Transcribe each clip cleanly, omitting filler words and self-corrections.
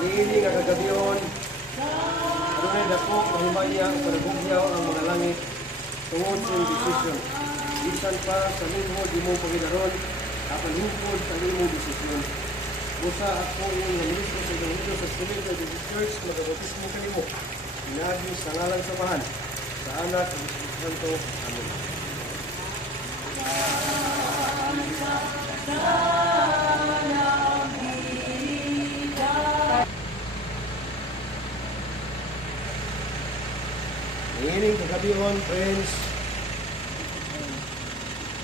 Niini nga kagabiyon, adunay dako mahimaya sa nagugyaw ang mga langit tungod sa iyong desisyon. Bisan pa sa lingkod imong Panginoon, apan lingkod sa imong desisyon. Busa ako iyong ministro sa Ebanghelyo sa Spirit of the Church, magabautismo kanimo. Pinagi sa ngalan samahan, sa anak ng Espiritu Santo. Amen. Ining kagabion, friends,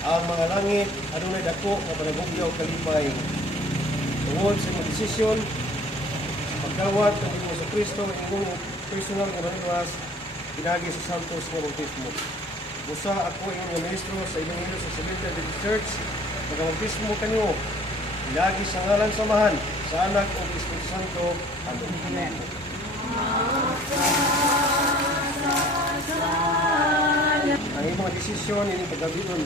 ang mga langit adunay dako nga panagugyaw kalipay tungod sa imong desisyon sa pagdawat ng Ginoo sa Kristo imong personal nga maniwas pinagi sa santos nga bautismo. Busa ako imong ministro sa Ebanghelyo sa Seventh Adventist Church, magabautismo kanimo pinagi sa ngalan samahan sa anak ug Espiritu Santo. Amen. Ang imong desisyon ining kagabion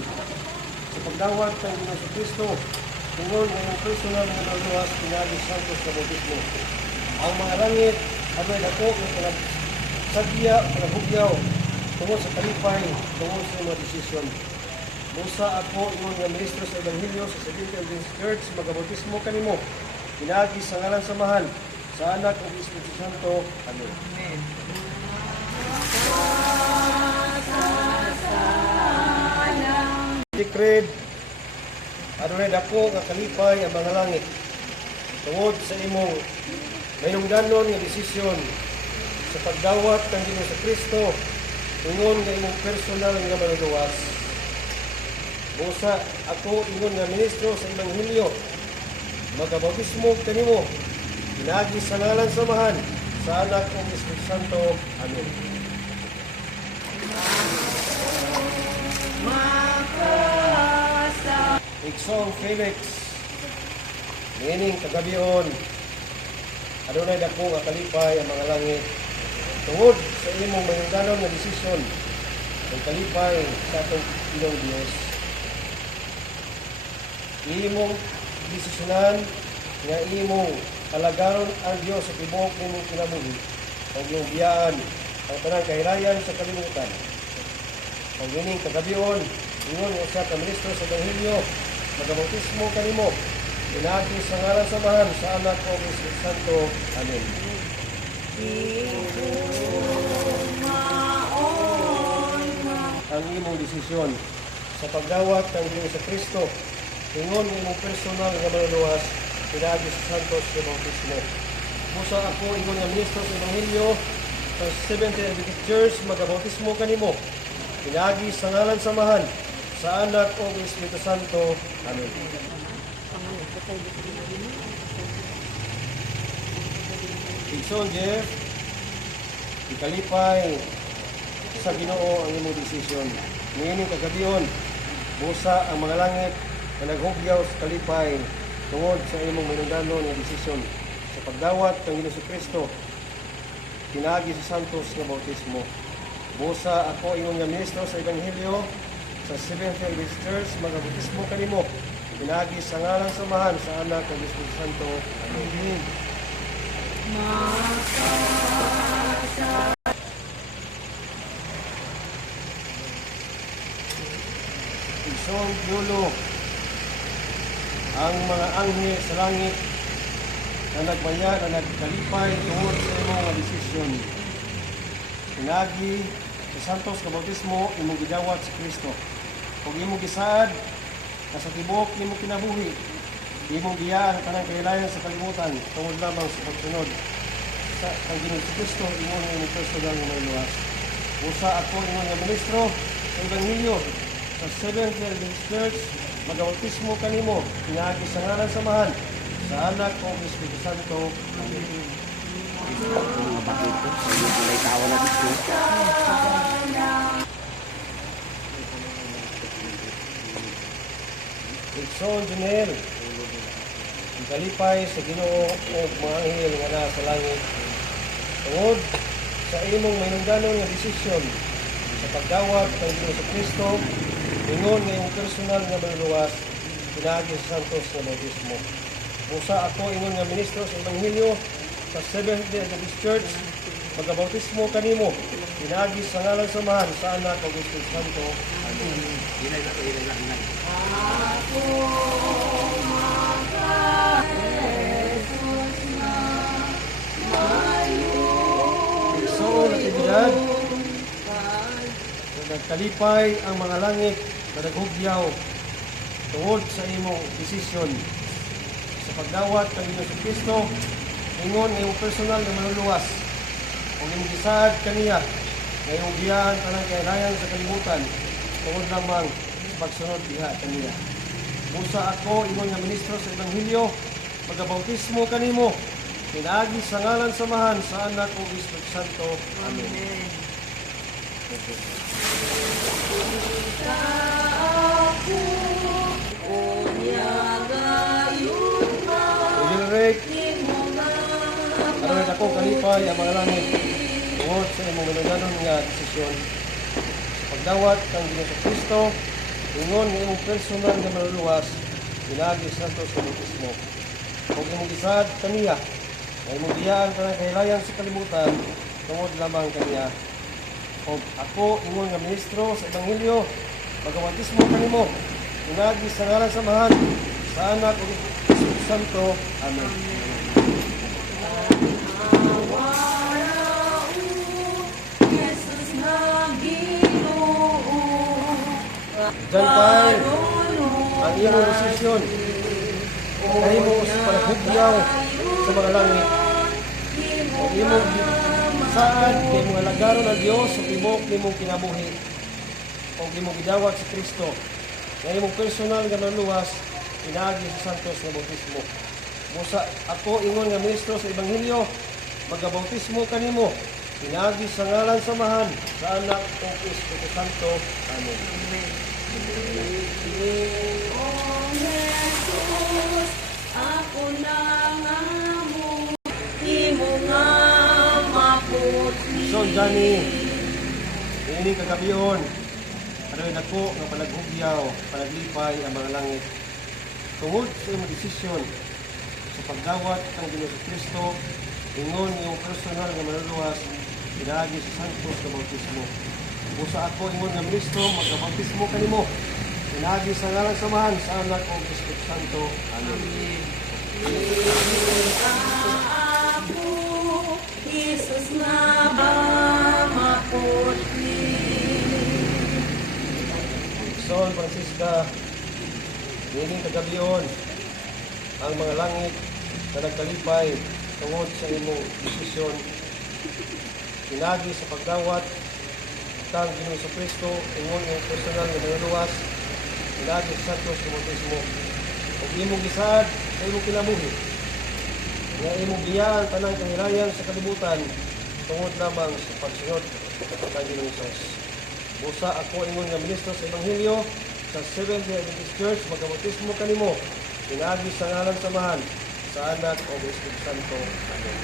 sa pagdawat ng Ginoo sa Kristo tungod ng imong personal nga maniwas pinagi sa santos nga bautismo. Ang mga langit adunay dako nga sadya panagugyaw tungod sa kalipay tungod sa mga desisyon. Busa ako imong nga ministro sa Ebanghelyo sa Seventh Adventist Church, magabautismo kanimo pinagi sa ngalan samahan sa anak ug Espiritu Santo. Amen. Decreed adunay dako nga kalipay ang mga langit tungod sa imong mayungdanon nga desisyon sa pagdawat ng Ginoo sa Kristo ingon nga imong personal nga manluwas. Busa ako ingon nga ministro sa Ebanghelyo, magabautismo kanimo pinagi sa ngalan samahan sa anak ug Espiritu Santo. Amen. Iksong Felix, meaning kagabion, adunay dako nga kalipay ang mga langit tungod sa imong mayungdanon nga desisyon ang kalipay sa atong Ginoong Dios. Imong desisyonan nga imong palagaron ang Dios sa tibuok nimong kinabuhi ug imong biyaan ang tanang kahilayan sa kalibutan. Ang gining kagabion, ingon nga sa ministro sa Ebanghelyo, magabautismo kanimo pinagi sa ngalan samahan sa anak ug Espiritu Santo. Amen. Ang imong desisyon sa pagdawat ng Ginoo sa Kristo ingon nga imong personal nga manluwas pinagi sa santos nga bautismo. Busa ako ingon nga ministro sa Ebanghelyo sa Seventh Adventist Church, magabautismo kanimo pinagi sa ngalan samahan sa anak ug Espiritu Santo. Amen. Igsoon, Jeff, ikalipay sa Ginoo ang imong desisyon. Niining kagabion, busa ang mga langit na naghugyaw sa kalipay tungod sa imong manungdanon nga desisyon sa pagdawat ng Ginoo sa Kristo pinagi sa santos nga bautismo. Busa ako imong nga ministro sa Ebanghelyo sa Seventh Adventist Church, magabautismo kanimo pinagi sa ngalan samahan sa anak ug Espiritu Santo. Amen. Isong dulo ang mga anghel sa langit na nagmaya na nagkalipay tungod sa imong nga desisyon pinagi sa santos nga bautismo imong gidawat sa Kristo ug imong gisaad na sa tibuok nimong kinabuhi imong biyaan ang tanang kahilayan sa kalibutan tungod lamang sa pagsunod sa Ginoo sa Kristo imong imong personal nga manluwas. Busa ako imong nga ministro sa Ebanghelyo sa Seventh Adventist Church, magabautismo kanimo pinagi sa ngalan samahan sa anak ug Espiritu Santo. Amen. Mga bakit ko, sa iyo kulay tawa na dito. Igsoon, Junel, ang kalipay sa Ginoo o mga anghel nga nasa langit tungod sa imong manungdanon nga desisyon sa pagdawat ng Ginoo sa Kristo ingon nga imong personal nga manluwas pinagi sa santos nga bautismo. Busa ako ingon nga ministro sa Ebanghelyo sa Seventh-day Adventist Church, magabautismo kanimo, pinagi sa ngalan samahan sa anak o Espiritu Santo. Amen. Ilay na to, ilay lang. Igsoon at ibigad, na nagkalipay ang mga langit na naghugyaw tungod sa imong desisyon sa pagdawat ng Ginoo Kristo, ingon iyong personal na manluluwas o imong gisaad kaniya na iyong biyahan kanang kailayan sa kalibutan tungod lamang sa pagsunod diha kaniya. Busa ako, ingon nga ministro sa Ebanghelyo, magabautismo kanimo, pinaagi sa ngalan samahan sa anak o Espiritu Santo. Amen. Ugilrek, aron ako kalipay ang mga langit tungod sa imong manananon nga desisyon sa pagdawat ng Ginoo Kristo, ingon nga imong personal nga maluluwas, pinagi sa santos sa bautismo. Kung imong gisad kaniya, ay imong biyaan kanang kahilayan sa kalibutan, tungod lamang kaniya. O ako, ingon nga ministro sa Ebanghelyo, magabautismo kanimo, pinagi sa ngalan samahan sa anak o Espiritu Santo. Amen. Diyan tayo ang iyong desisyon kahimo sa panaghugyaw sa mga langit o imong saan kay mga lagaron ng Diyos sa tibok nimong kinabuhi o imong gidawat sa Kristo na imong personal nga manluwas pinagi sa santos nga bautismo. Busa ako, ingon nga ministro sa Ebanghelyo, magabautismo kanimo, pinagi sa ngalan samahan sa anak o Espiritu Santo. Amen. Ako na nga mo, imo nga maputi. So, Johnny, ini kagabion, aron ako nga panaghugyaw, panaglipay ang mga langit. Tungod sa imong desisyon sa pagdawat ng Ginoo Kristo, ingon iyong personal nga manluluwas, pinagi sa santos nga bautismo. Busa ako, ingon nga ministro, magabautismo kanimo, pinagi sa ngalan samahan sa anak o Espiritu Santo. Amen. Ako, Jesus nga ba maputi. Son Francisca, ini kagabion, ang mga langit na nagkalipay tungod sa imong desisyon, pinagi sa pagdawat kang Ginoo Kristo, ingon ang personal nga manluluwas, pinagi sa santos nga bautismo, ug imong gisaad sa imong kinabuhi, nga imong biyaan tanang kahilayan sa kalibutan tungod lamang sa pagsunod kang Ginoo Hesus. Busa ako, ingon nga ministro sa Ebanghelyo sa Seventh-day Adventist Church, magabautismo kanimo, pinagi sa ngalan samahan sa anak o Espiritu Santo. Amen.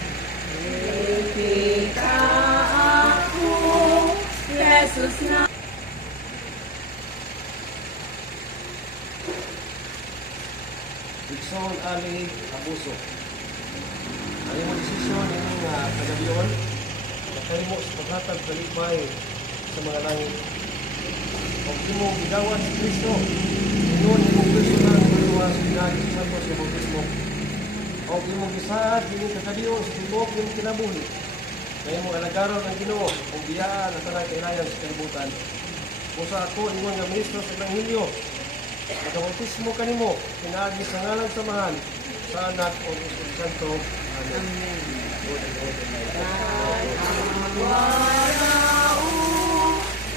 Ipika ako, Jesus na. Dikson Ali Abuso. Ang imong desisyon imong kagabion, nakahimo sa paghatag kalipay sa mga langit. Kung imong gidawat sa Kristo, ingon imong personal nga luwas pinagi sa santos nga bautismo. O imong gisaad kini kagabion sa tibok imong kinabuhi. Kaya imong alagaron ang Ginoo kung biyaan at tanang kailayan sa kalibutan. Kung sa ako, ingon nga ministro sa Ebanghelyo, magabautismo kanimo, pinagi sa ngalan samahan sa anak o Espiritu Santo. Amen.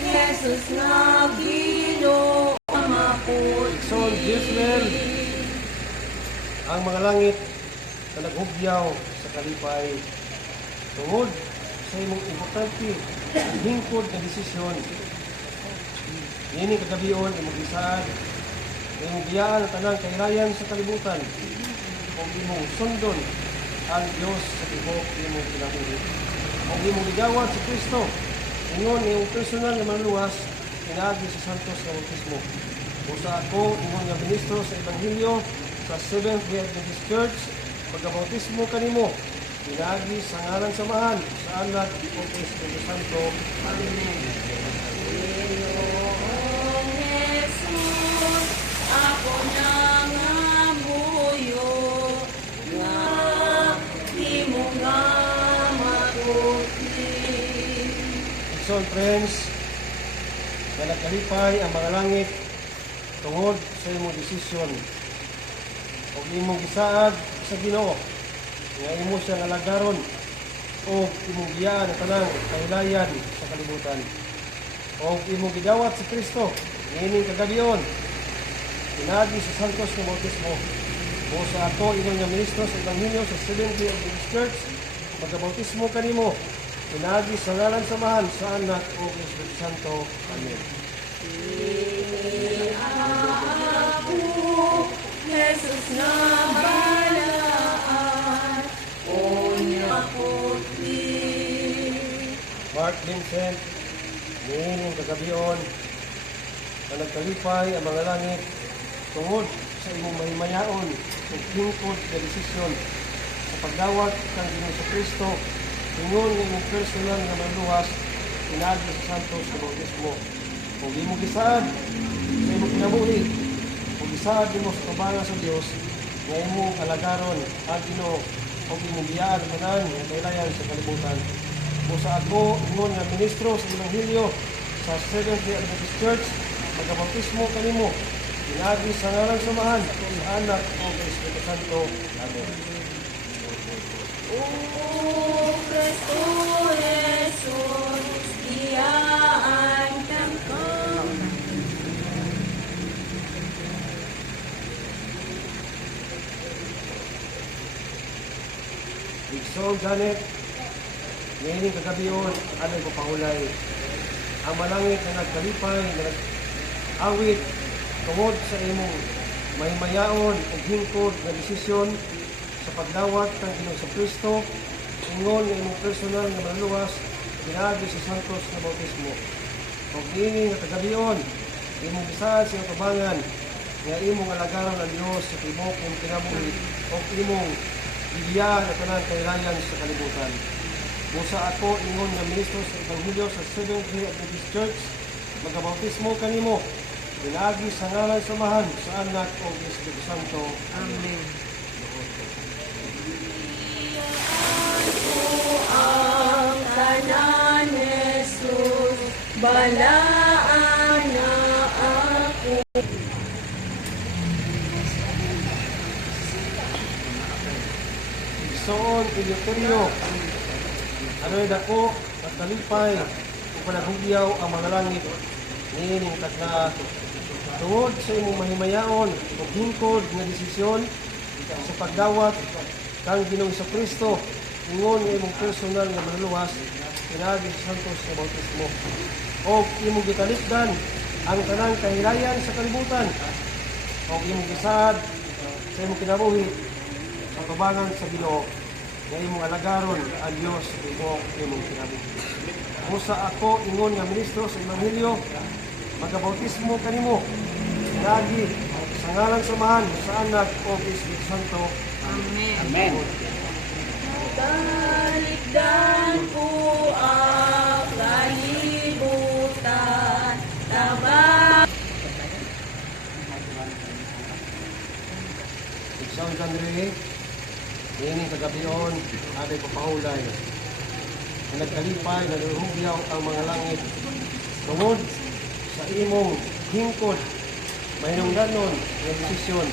Jesus na Ginoo maputi. So, Giselle, ang mga langit na naghugyaw sa kalipay tungod sa imong importante hingkod na desisyon. Nini kagabion, imong gisaad, imong biyaan at tanang kahilayan sa kalibutan, kung imong sundon ang Diyos sa tibok imong kinabuhi. Kung imong ligawat sa Kristo, ingon iyong personal na manluwas, pinagi sa santos nga bautismo. Busa ako, ingon nga ministro sa Ebanghelyo sa Seventh-day Adventist Church, pagkabautismo kanimo, pinagi sa ngalan samahan sa anak o Espiritu Santo. Ginoong Jesus, ako nangamuyo nga di mo nga matukli. So, friends, na nagkalipay ang mga langit tungod sa imong desisyon o imong gisaad sa Ginoo nga imo siya alagaron o imong giyaan ang tanang kahilayan sa kalibutan o imong gidawat sa Kristo niining kagabion pinagi sa Santos nga bautismo o sa ato ingon nga ministro sa Ebanghelyo sa Seventh Day Adventist Church magabautismo kanimo pinagi sa ngalan samahan sa anak o Espiritu Santo. Amen. Ako, Jesus na balaan, o nyakotli. Mark Vincent, niining kagabion na nagkalipay ang mga langit tungod sa imong mahimayaon ug hingkod nga desisyon sa pagdawat kang Ginoo sa Kristo ingon nga imong personal nga maluwas pinagi sa Santos nga bautismo ug imong gisaad sa imong kinabuhi ug gisaad nimo sa kabangan sa Dios nga imong alagaron ang Ginoo ug imong biyaan manan nga kailayan sa kalibutan. Busa ako ingon nga ministro sa Ebanghelyo sa Seventh Day Adventist Church magabautismo kanimo pinagi sa ngalan samahan sa anak o Espiritu Santo. Amen. O Kristo Jesus, iyaan kang Igsoon Janet, ngayon kagabiyon, anong papahulay. Ang malangit na nagkalipay, na nag-awit, tungod sa imong mahimayaon o hingkod na desisyon sa pagdawat ng Ginoo sa Kristo, ingon ng imong personal na maluwas, pinagi sa Santos na bautismo. O kini nga kagabiyon, imong gisaad sa iyong kabangan, nga imong alagaran ang Diyos sa tibok ng kinabuhi o imong bigyan at tanan kailayan sa kalibutan. Busa ako ingon nga ministro sa Ebanghelyo sa Seventh Day Adventist Church, magabautismo kanimo, pinagi sa ngalan samahan sa anak o Espiritu Santo. Amen. ang tanan, Jesus, balaan na ako. Igsoon, Eleuterio, ano'y dako, at kalipay, kung panagugyaw ang mga langit, niining na tungod sa imong mahimayaon o hingkod nga desisyon sa pagdawat kang Ginoong sa Kristo, ingon nga imong personal nga manluwas, pinagi sa Santos nga bautismo, o imong gitalikdan ang tanang kahilayan sa kalibutan, o imong gisaad sa imong kinabuhi sa tubangan sa Ginoo nga imong alagaron ang Dios imo imong kinabuhi. Musa ako ingon nga ministro sa Ebanghelyo, magabautismo kanimo, lagi sa ngalan samahan sa anak o Espiritu Santo. Amen. Talikdan ko ang kalibutan, tabang. Igsoon Andre, niining kagabion, aday papahulay. Na nagkalipay, nalurugyaw ang mga langit. Tungod sa imong hingkod, mahinungdanon ng desisyon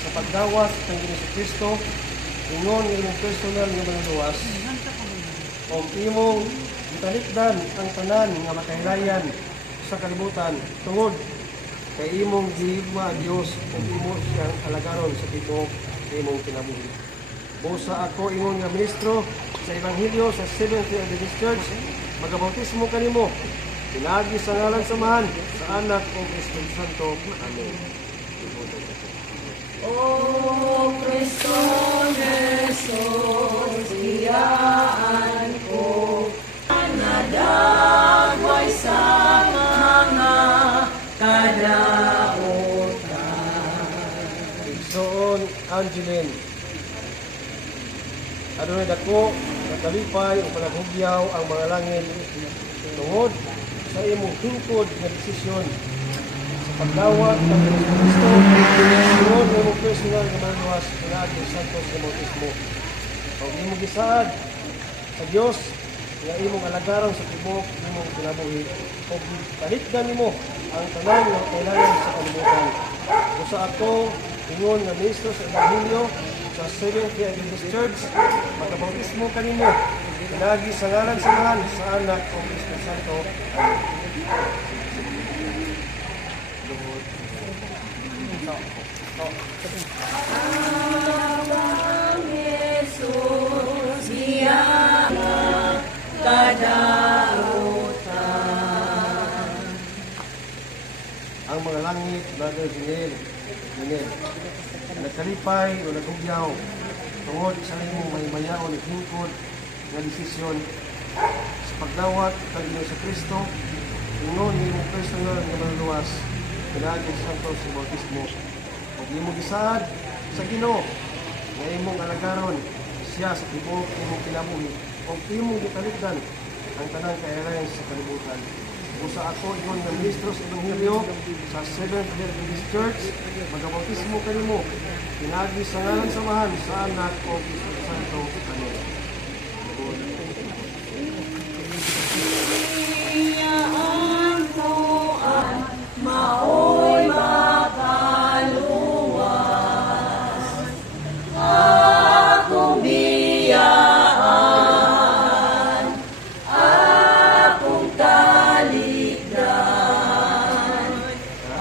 sa pagdawat ng Ginoo Kristo, ingon ng imong personal nga manluwas, o imong italikdan ang tanan nga makahilayan sa kalibutan tungod kay imong gihigma Dios o imo siyang alagaron sa tibok imong kinabuhi. Busa ako ingon nga ministro sa Ebanghelyo sa Seventh Day Adventist Church, magabautismo kanimo, pinagi sa ngalan samahan sa anak o Espiritu Santo. Amen. O Kristo Jesus, iyaan ko, nadagway sa mga kadaotan. Igsoon Angeline, ano adunay dako nakalipay o panaghugyaw ang mga langit tungod sa imong hingkod nga desisyon sa pagdawat ng Kristo tungod ng imong personal nga maluwas pinaagi santos nga bautismo. Kung imong gisaad sa Dios nga imong alagaron sa tibok imong kinabuhi o talikdan nimo ang tanan nga kailangan sa kalibutan. Usa ako ingon nga ministro sa Ebanghelyo sa Seventh Day Adventist Church, magkabautismo kanimo pinagi sa ngalan sa Mahal sa Anak o Espiritu Santo. Ang Jesus, siya kadautan. Ang mga langit, Brother Jinel, nagkalipay o naghugyaw tungod sa imong mahimayaon at hingkod nga desisyon sa pagdawat kang Ginoo sa Kristo ingon ni imong personal nga maluwas pinagi sa santos sa bautismo ug imong gisaad sa Ginoo nga imong alagaron siya sa tibok imong kinabuhi ug imong gitalikdan ang tanang kaayalayan sa kalibutan. Usa ako ingon nga ministro sa Ebanghelyo sa Seventh Day Adventist Church, magabautismo kanimo pinagi sa ngalan sa Mahal sa Anak o Espiritu Santo. Amen. Siya ang tuan, mao'y makaluwas. Akong biyaan, akong talikdan,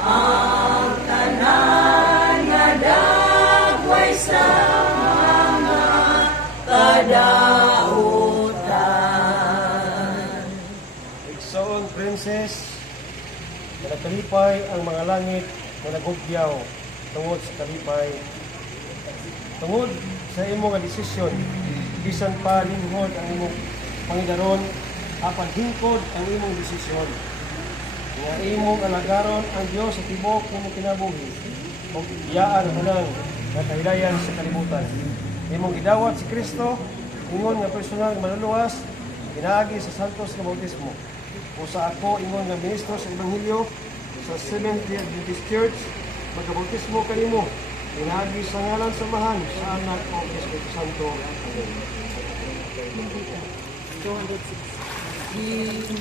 ang tanan nga dagway sa mga kadautan. Igsoon, Princess, na nagkalipay ang mga langit na naghugyaw tungod sa kalipay. Tungod sa imong nga desisyon, bisan pa linghod ang imong pangidaron, apan hingkod ang imong desisyon. Nga imong alagaron ang Dios sa tibok imong kinabuhi, o biyaan ang hanang nga kahilayan sa kalibutan. Imong gidawat si Kristo, ingon nga personal nga manluluwas, pinaagi sa santos nga bautismo. Usa ako ingon nga ministro sa Ebanghelyo sa Seventh Day Adventist Church, magkabautismo kanimo pinagi sa ngalan sa Mahal sa Anak o Espiritu Santo.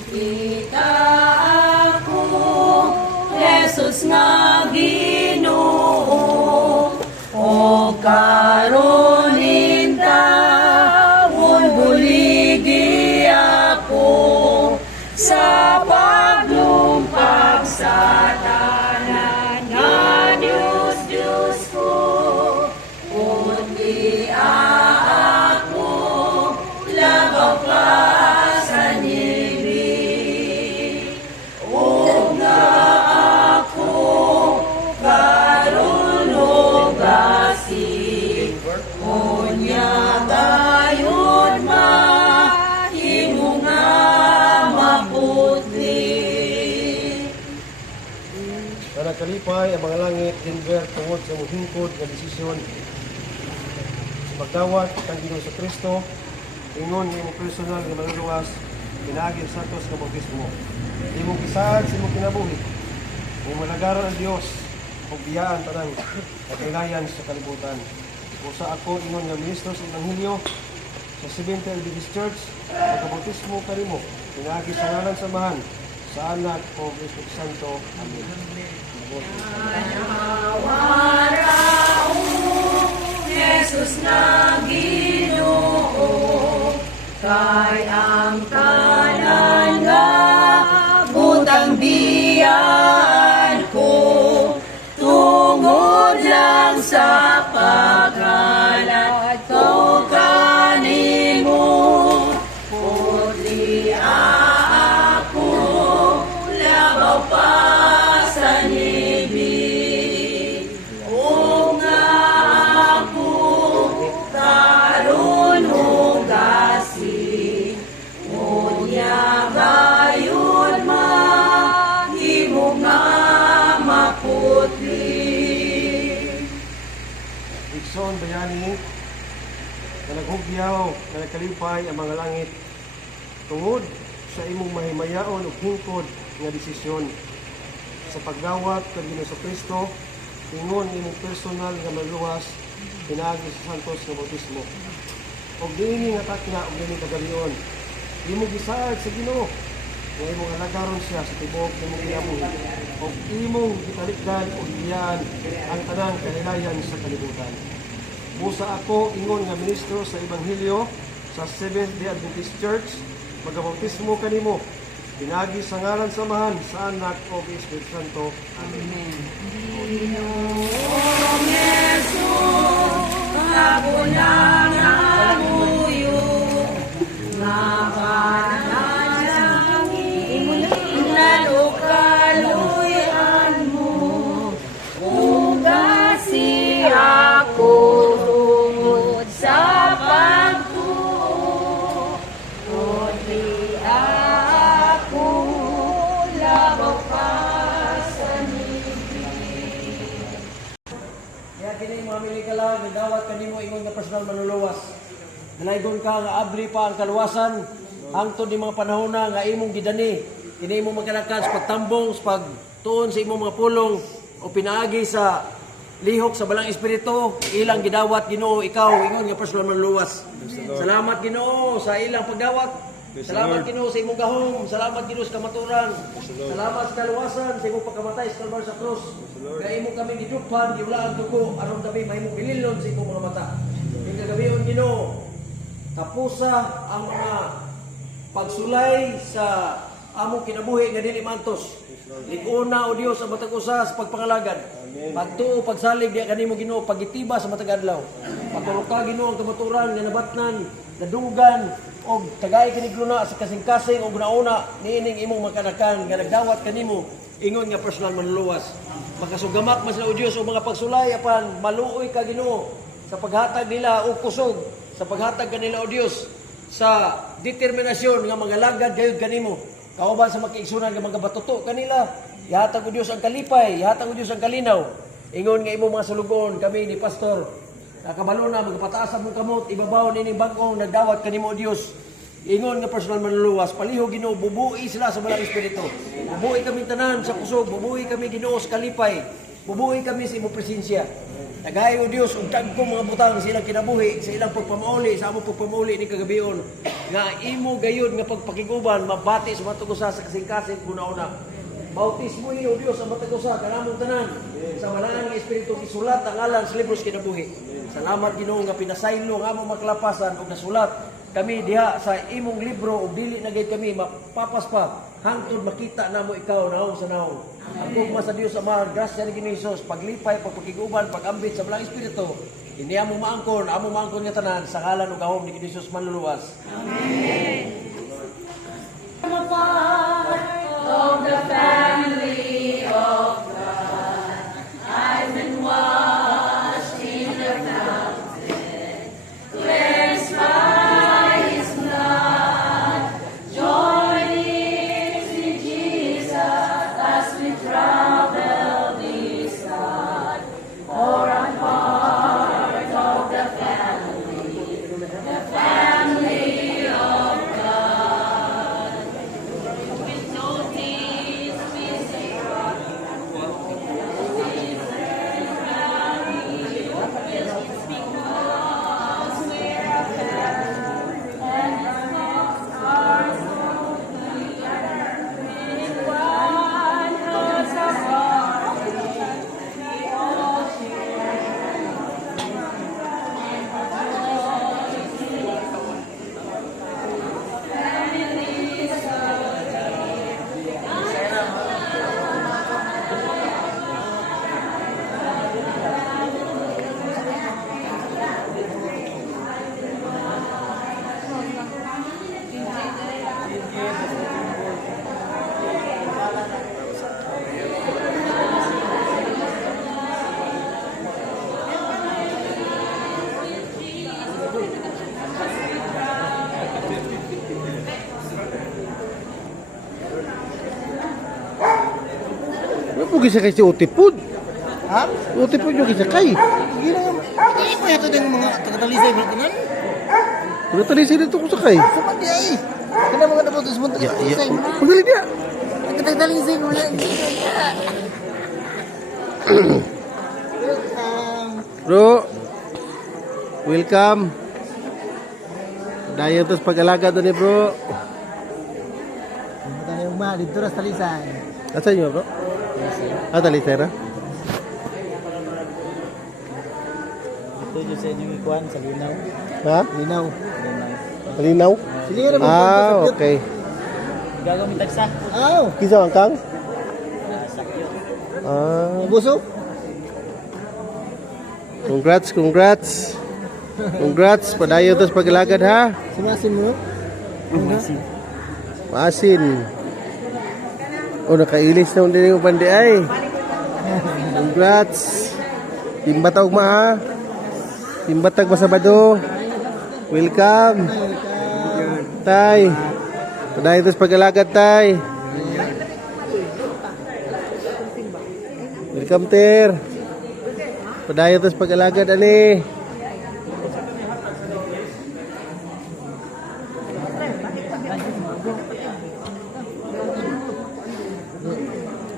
Kita ako, Jesus nga Ginoo, o karon hintawon buligi ako sa paglumpag sa tanan nga Diyos, Diyos ko, kundi ako labaw pa sa nibig. O nga ako karon hugasig, unya gayud mahimo nga maputli. Na nagkalipay ang mga langit, Denver, tungod sa imong hingkod nga desisyon sa pagdawat kang Ginoo sa Kristo, ingon ni imong personal nga manluluwas, pinagi sa santos nga bautismo. Imong gisaad sa imong kinabuhi, imong lagaron ang Dios, ug biyaan tanang kahilayan sa kalibutan. Usa ako ingon nga ministro sa Ebanghelyo sa Seventh Day Adventist Church, magkabautismo kanimo pinagi sa ngalan sa Mahal sa Anak o Espiritu Santo. Amen. Jesus na Ginoo, kay ang tanan nga butang biyaan ko, tungod lang sa paghalat ko kanimo, putli ako, labaw pa sa nibig. O nga ako karon hugasig, unya gayud mahimo nga maputli. Igsoon bayani na hugyaw nga nagkalipay ang mga langit tungod sa imong mahimayaon ug hingkod nga desisyon sa pagdawat kag Ginoong Kristo ingon imong personal nga maluwas pinaagi sa santos nga bautismo og diini nga takna og diini kagabion imo gisaad sa Ginoo nga imong alagaron siya sa tibuok imong ginabuhi og imong gitalikdan og iyan ang tanang kalilayan sa kalibutan. Busa ako ingon nga ministro sa Ebanghelyo sa Seventh-day Adventist Church, magabautismo kanimo pinagi sa ngalan sa Amahan, sa Anak o Espiritu Santo. Amen. Ginoong Hesus, ako lang amuyo, napanalangin, nalukaluyan mo, ugasi ako tungod sa pagtuo, kundi ako labaw pa sa Kaya kini mga milikala, nidawat kanimo ingon nga personal manluluwas. Nalaygon ka nga abli pa ang kaluwasan hangtod ni mga panahon na nga imong gidani. Kini imong magkalakas pagtambong sa pagtuon sa imong mga pulong o pinaagi sa lihok sa balang espiritu, ilang gidawat Ginoo ikaw ingon nga personal manluluwas. Salamat Ginoo sa ilang pagdawat. Salamat Ginoo sa imong gahom. Salamat Ginoo sa kamaturan. Salamat sa kaluwasan sa imong pagkamatay sa Kalbar sa krus. Nga imong kami giduphan, giwala ang dugo aron kami mahimong bililon sa imong mga mata. Ing kagabion Ginoo, tapusa ang mga pagsulay sa among kinabuhi nga dili mantos. Liguna o Dios ang matag usa sa pagpangalagad. Pagtuo pagsalig diya kanimo Ginoo pagitiba sa matag adlaw. Patulog ka Ginoo ang kamaturan nga nabatnan, nadugan og tagay kini gruna sa kasing-kasing og nauna niining imong makanakan nga nagdawat kanimo ingon nga personal manluluwas. Makasugamak man sa Dios o mga pagsulay apan maluoy ka Ginoo sa paghatag nila og kusog, sa paghatag kanila o Dios sa determinasyon nga mga lagad gayud kanimo. Kauban sa makiigsunan nga mga batuto kanila, ihatag o Dios ang kalipay, ihatag o Dios ang kalinaw. Ingon nga imong mga sulugon kami ni pastor nakabalo na magpataas ang kamot ibabaw nining bag-ong nagdawat kanimo o Dios. Ingon nga personal manluluwas, palihog Ginoo, bubuhi sila sa balang espiritu. Bubuhi kami tanan sa kusog, bubuhi kami Ginoo sa kalipay. Bubuhi kami sa imong presensya. Nagayo Dios ug dagko mga butang sa ilang kinabuhi, sa ilang pagpamauli, sa among pagpamauli ni kagabion. Nga imo gayud nga pagpakiguban mabati sa matag usa sa kasing-kasing kuna-una. Bautismo ni o Dios ang matag usa kanamong tanan. Sa malanang nga espiritu isulat ang ngalan sa libro sa kinabuhi. Salamat Ginoo nga pinasaylo ang among maklapasan ug nasulat kami diha sa imong libro ug dili na gayud kami mapapas pa hangtod makita namo ikaw naong sa naong. Ang gugma sa Dios Ama, grasya ni Ginoong Hesus, paglipay, pagpakiguban, pagambit sa balang espiritu, ini among maangkon nga tanan sa ngalan ug gahom ni Ginoong Hesus manluluwas. Amen. I'm a part of the family of God. I've been washed in the fountain, cleansed by His blood. Joining in Jesus as we travel this God. For I'm part of the family of God. With no tears we sing, because we're a family, and the thoughts are so clear. In one house of heart, we all Ano gisakay si Utipod? Ha? Utipod yung gisakay. Hindi na. Hindi pa yata ng mga taga-talisay. Ano? Pero tadi sini tuh kusakay. Sama dia eh. Kenapa kena putus muntuk? Ya, ya. Magaling dia. Kita tali sih mula. Bro. Welcome. Dayo terus pag-alaga doon ni bro. Kita yang rumah di terus talisan. Asan nyo bro? Talisay na? Ito yung sa inyong ikuan sa linaw. Ha? Linaw. Malinaw? Sige na Okay. Gagawin tagsa. Aw. Kisa ang kang? Busog. Congrats. Congrats. Padayo terus pag-alagad ha. Sumasin mo. Maasin. Oh, nakailis na din yung pandi ay. Congrats. Timbatag ma ha. Timbatag masabado. Welcome. Tay. Padayo terus pag-alagad tay. Welcome ter. Padayo terus pag-alagad ani.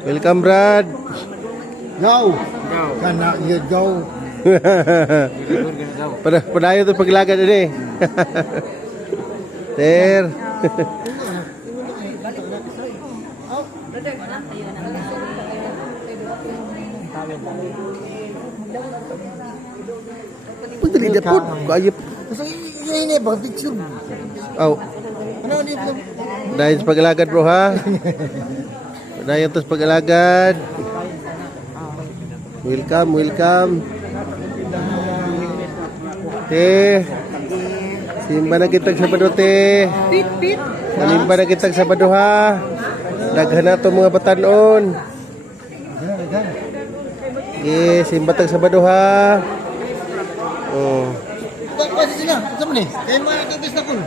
Welcome Brad. Go. Kana you go. Padayo terus pag-alagad ani. Ter. Pagdali na po. Kayip. So ini bang picture. Oh. Ano ni belum? Padayo terus pag-alagad bro ha. Padayo terus pag-alagad. Welcome. Simba na kitag Sabado te. Simba na kitag Sabado ha. Daghan na to mga batanon. Simba tag Sabado ha. Oh. Tak kasi sila. Sa mo ni? Kay mga tubis na kun.